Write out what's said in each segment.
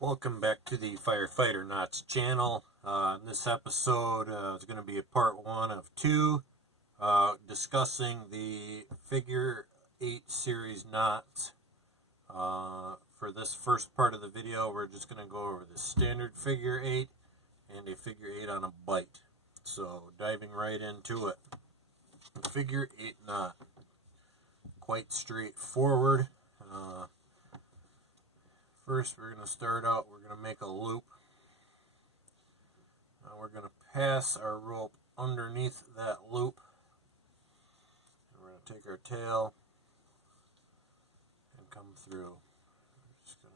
Welcome back to the Firefighter Knots channel. In this episode is going to be a part 1 of 2 discussing the figure 8 series knots. For this first part of the video, we're just going to go over the standard figure 8 and a figure 8 on a bight. So diving right into it. The figure 8 knot. Quite straightforward. First, we're going to start out, we're going to make a loop. We're going to pass our rope underneath that loop. And we're going to take our tail and come through. We're just going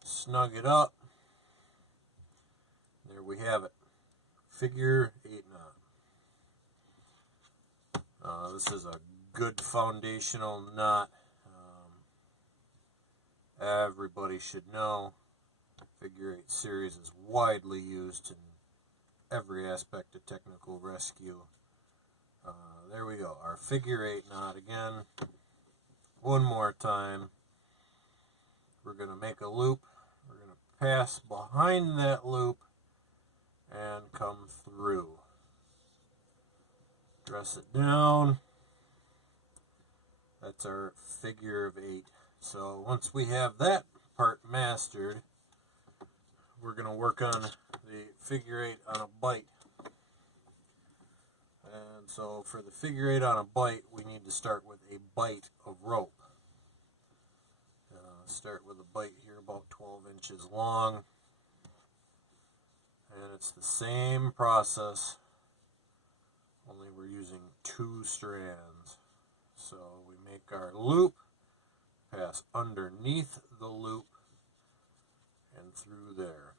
to snug it up. There we have it. Figure 8 knot. This is a good foundational knot. Everybody should know figure 8 series is widely used in every aspect of technical rescue. There we go, our figure 8 knot again. One more time. We're going to make a loop. We're going to pass behind that loop and come through. Dress it down. That's our figure of 8. So once we have that part mastered, we're going to work on the figure 8 on a bight. And so for the figure 8 on a bight, we need to start with a bight of rope. Start with a bight here about 12 inches long. And it's the same process, only we're using 2 strands. So we make our loop. Pass underneath the loop and through there.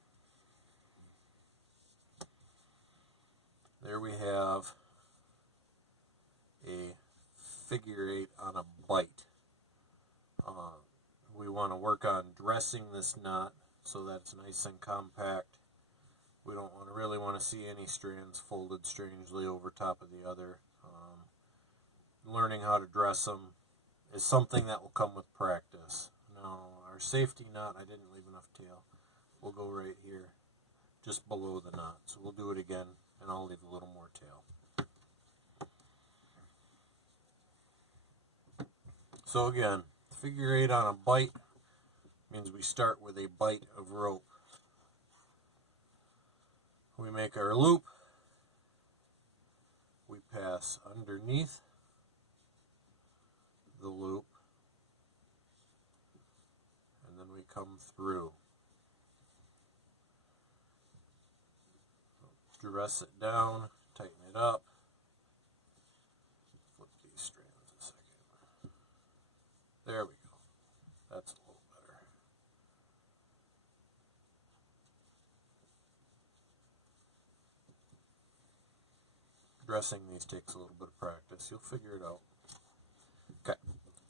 There we have a figure 8 on a bight. We want to work on dressing this knot so that it's nice and compact. We don't really want to see any strands folded strangely over top of the other. Learning how to dress them is something that will come with practice. Now, our safety knot, I didn't leave enough tail. We'll go right here, just below the knot. So we'll do it again, and I'll leave a little more tail. So again, figure 8 on a bight means we start with a bight of rope. We make our loop. We pass underneath the loop, and then we come through. Dress it down, tighten it up. Flip these strands a second. There we go. That's a little better. Dressing these takes a little bit of practice. You'll figure it out. Okay,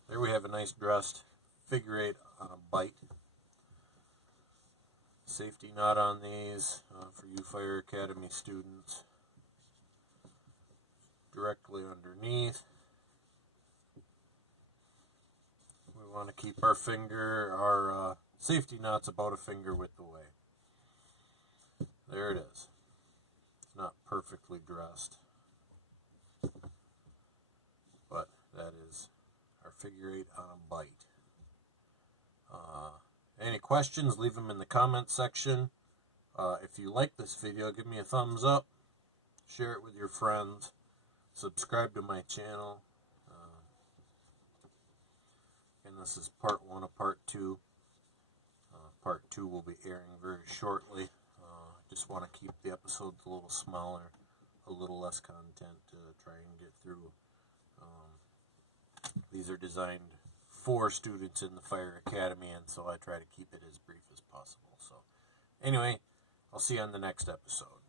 there we have a nice dressed figure 8 on a bight. Safety knot on these for you Fire Academy students. Directly underneath. We want to keep our safety knots about a finger width away. There it is. It's not perfectly dressed, but that is our figure 8 on a bight. Any questions, leave them in the comment section. If you like this video, give me a thumbs up, share it with your friends, subscribe to my channel. And this is part 1 of part 2. Part 2 will be airing very shortly. Just want to keep the episodes a little smaller, a little less content to try and get through. These are designed for students in the Fire Academy, and so I try to keep it as brief as possible. So anyway, I'll see you on the next episode.